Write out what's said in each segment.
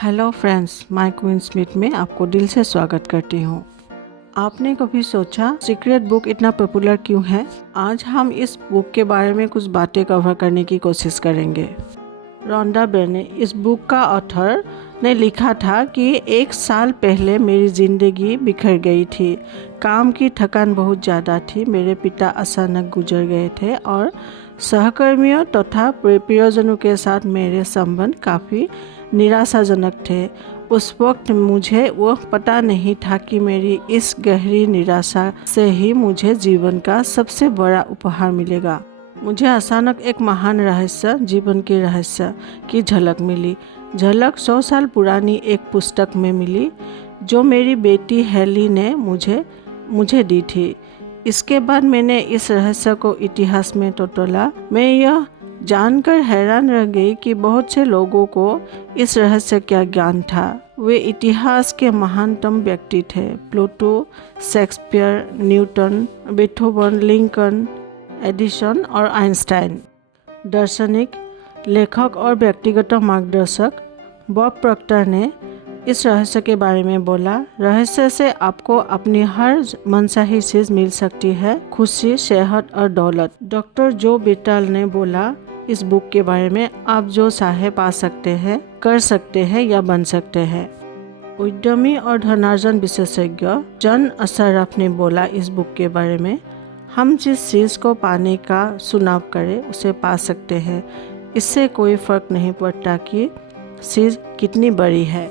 Hello friends, मैं queen Smith में आपको दिल से स्वागत करती हूँ। आपने कभी सोचा सीक्रेट बुक इतना पॉपुलर क्यों है? आज हम इस बुक के बारे में कुछ बातें कवर करने की कोशिश करेंगे। रोंडा बेने, इस बुक का ऑथर, ने लिखा था कि 1 साल पहले मेरी ज़िंदगी बिखर गई थी। काम की थकान बहुत ज़्यादा थी। मेरे पिता अचानक गुजर गए थे और सहकर्मियों तथा प्रियजनों के साथ मेरे संबंध काफ़ी निराशाजनक थे। उस वक्त मुझे वह पता नहीं था कि मेरी इस गहरी निराशा से ही मुझे जीवन का सबसे बड़ा उपहार मिलेगा। मुझे अचानक एक महान रहस्य, जीवन के रहस्य की झलक मिली। झलक 100 साल पुरानी एक पुस्तक में मिली जो मेरी बेटी हेली ने मुझे दी थी। इसके बाद मैंने इस रहस्य को इतिहास में टटोला। मैं यह जानकर हैरान रह गई कि बहुत से लोगों को इस रहस्य का ज्ञान था। वे इतिहास के महानतम व्यक्ति थे: Plato, Shakespeare, Newton, Beethoven, Lincoln, Edison और आइंस्टाइन। दार्शनिक, लेखक और व्यक्तिगत मार्गदर्शक बॉब प्रॉक्टर ने इस रहस्य के बारे में बोला। रहस्य से आपको अपनी हर मनचाही चीज मिल सकती है: खुशी, सेहत और दौलत। डॉक्टर जो बिटल ने बोला, इस बुक के बारे में आप जो चाहे पा सकते हैं, कर सकते हैं या बन सकते हैं। उद्यमी और धनार्जन विशेषज्ञ जॉन असरफ ने बोला इस बुक के बारे में, हम जिस चीज़ को पाने का चुनाव करें उसे पा सकते हैं। इससे कोई फर्क नहीं पड़ता कि चीज़ कितनी बड़ी है।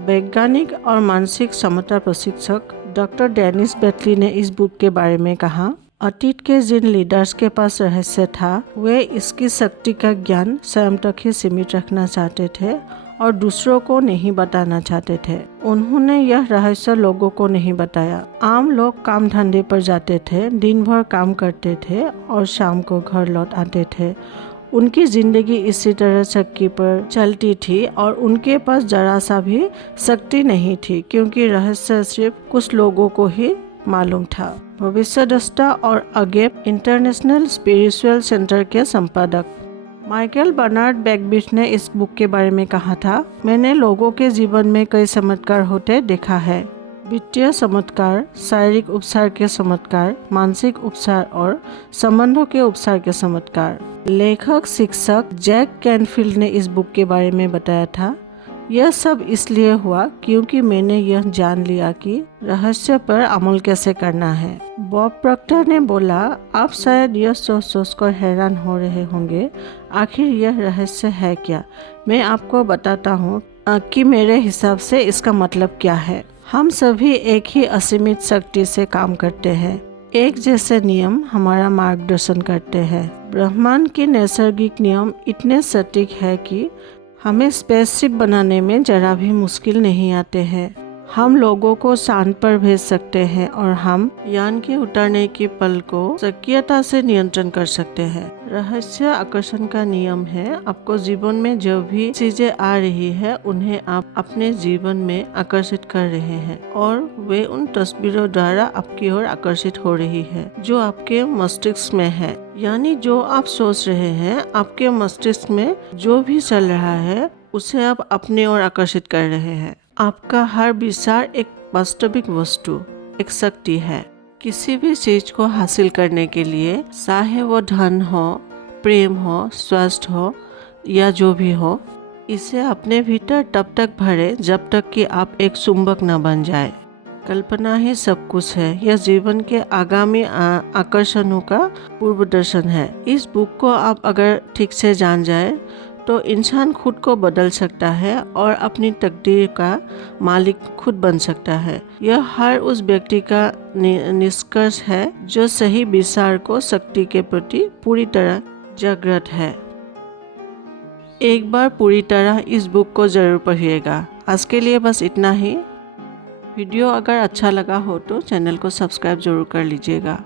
वैज्ञानिक और मानसिक क्षमता प्रशिक्षक डॉक्टर डेनिस बेटली ने इस बुक के बारे में कहा, अतीत के जिन लीडर्स के पास रहस्य था, वे इसकी शक्ति का ज्ञान स्वयं तक ही सीमित रखना चाहते थे और दूसरों को नहीं बताना चाहते थे। उन्होंने यह रहस्य लोगों को नहीं बताया। आम लोग काम धंधे पर जाते थे, दिन भर काम करते थे और शाम को घर लौट आते थे। उनकी जिंदगी इसी तरह चक्की पर चलती थी और उनके पास जरा सा भी शक्ति नहीं थी, क्योंकि रहस्य सिर्फ कुछ लोगों को ही मालूम था। भविष्यद्रष्टा और अगेप इंटरनेशनल स्पिरिचुअल सेंटर के संपादक माइकल बर्नार्ड बैकबिच ने इस बुक के बारे में कहा था, मैंने लोगों के जीवन में कई चमत्कार होते देखा है। वित्तीय चमत्कार, शारीरिक उपचार के चमत्कार, मानसिक उपचार और संबंधों के उपचार के चमत्कार। लेखक शिक्षक जैक कैनफील्ड ने इस बुक के बारे में बताया था, यह सब इसलिए हुआ क्योंकि मैंने यह जान लिया कि रहस्य पर अमल कैसे करना है। बॉब प्रॉक्टर ने बोला, आप शायद यह सोच कर हैरान हो रहे होंगे, आखिर यह रहस्य है क्या? मैं आपको बताता हूँ कि मेरे हिसाब से इसका मतलब क्या है। हम सभी एक ही असीमित शक्ति से काम करते हैं। एक जैसे नियम हमारा मार्गदर्शन करते हैं। ब्रह्मांड के नैसर्गिक नियम इतने सटीक है कि हमें स्पेसशिप बनाने में जरा भी मुश्किल नहीं आते हैं। हम लोगों को चांद पर भेज सकते हैं और हम यान के उतरने के पल को सक्रियता से नियंत्रण कर सकते हैं। रहस्य आकर्षण का नियम है। आपको जीवन में जो भी चीजें आ रही है उन्हें आप अपने जीवन में आकर्षित कर रहे हैं और वे उन तस्वीरों द्वारा आपकी ओर आकर्षित हो रही है जो आपके मस्तिष्क में है। यानी जो आप सोच रहे हैं, आपके मस्तिष्क में जो भी चल रहा है उसे आप अपनी ओर आकर्षित कर रहे हैं। आपका हर विचार एक वास्तविक वस्तु, एक शक्ति है। किसी भी चीज को हासिल करने के लिए, चाहे वो धन हो, प्रेम हो, स्वास्थ्य हो या जो भी हो, इसे अपने भीतर तब तक भरे जब तक कि आप एक चुंबक न बन जाए। कल्पना ही सब कुछ है। यह जीवन के आगामी आकर्षणों का पूर्वदर्शन है। इस बुक को आप अगर ठीक से जान जाए तो इंसान खुद को बदल सकता है और अपनी तकदीर का मालिक खुद बन सकता है। यह हर उस व्यक्ति का निष्कर्ष है जो सही विचार को शक्ति के प्रति पूरी तरह जागृत है। एक बार पूरी तरह इस बुक को जरूर पढ़िएगा। आज के लिए बस इतना ही। वीडियो अगर अच्छा लगा हो तो चैनल को सब्सक्राइब जरूर कर लीजिएगा।